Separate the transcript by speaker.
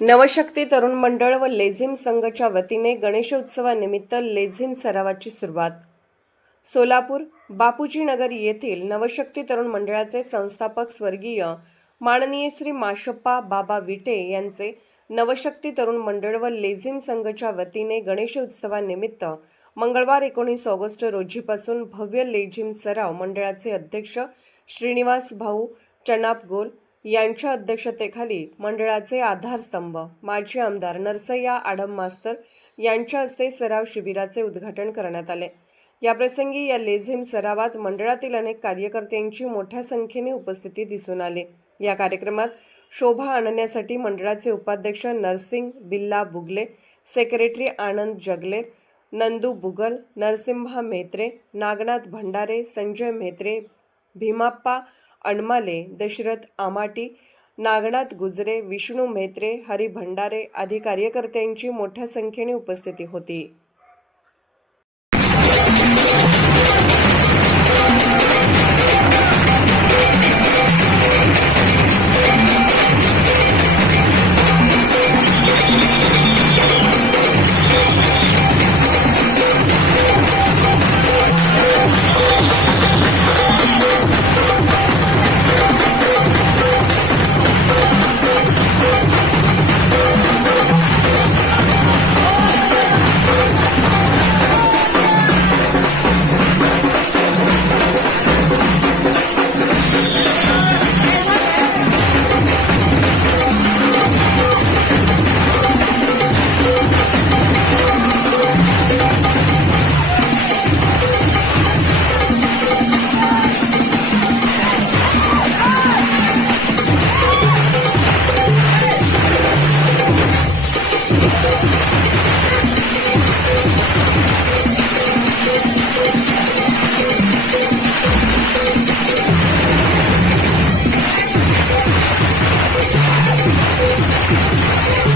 Speaker 1: नवशक्ती तरुण मंडळ व लेझिम संघच्या वतीने गणेशोत्सवानिमित्त लेझिम सरावाची सुरुवात. सोलापूर बापूजी नगर येथील नवशक्ती तरुण मंडळाचे संस्थापक स्वर्गीय माननीय श्री माशप्पा बाबा विटे यांचे नवशक्ती तरुण मंडळ व लेझिम संघच्या वतीने गणेशोत्सवानिमित्त मंगळवार एकोणीस ऑगस्ट रोजीपासून भव्य लेझिम सराव मंडळाचे अध्यक्ष श्रीनिवास भाऊ चनाप गोल यांच्या अध्यक्षतेखाली मंडळाचे आधारस्तंभ माजी आमदार नरसय्या आडम मास्तर यांच्या हस्ते सराव शिबिराचे उद्घाटन करण्यात आले. याप्रसंगी या लेझिम सरावात मंडळातील अनेक कार्यकर्त्यांची मोठ्या संख्येने उपस्थिती दिसून आली. या कार्यक्रमात शोभा आणण्यासाठी मंडळाचे उपाध्यक्ष नरसिंग बिल्ला बुगले सेक्रेटरी आनंद जगले नंदू बुगल नरसिंहा मेत्रे नागनाथ भंडारे संजय मेत्रे भीमाप्पा अणमाले दशरथ आमाटी नागनाथ गुजरे विष्णू मेत्रे हरी भंडारे आदी कार्यकर्त्यांची मोठ्या संख्येने उपस्थिती होती. Thank you.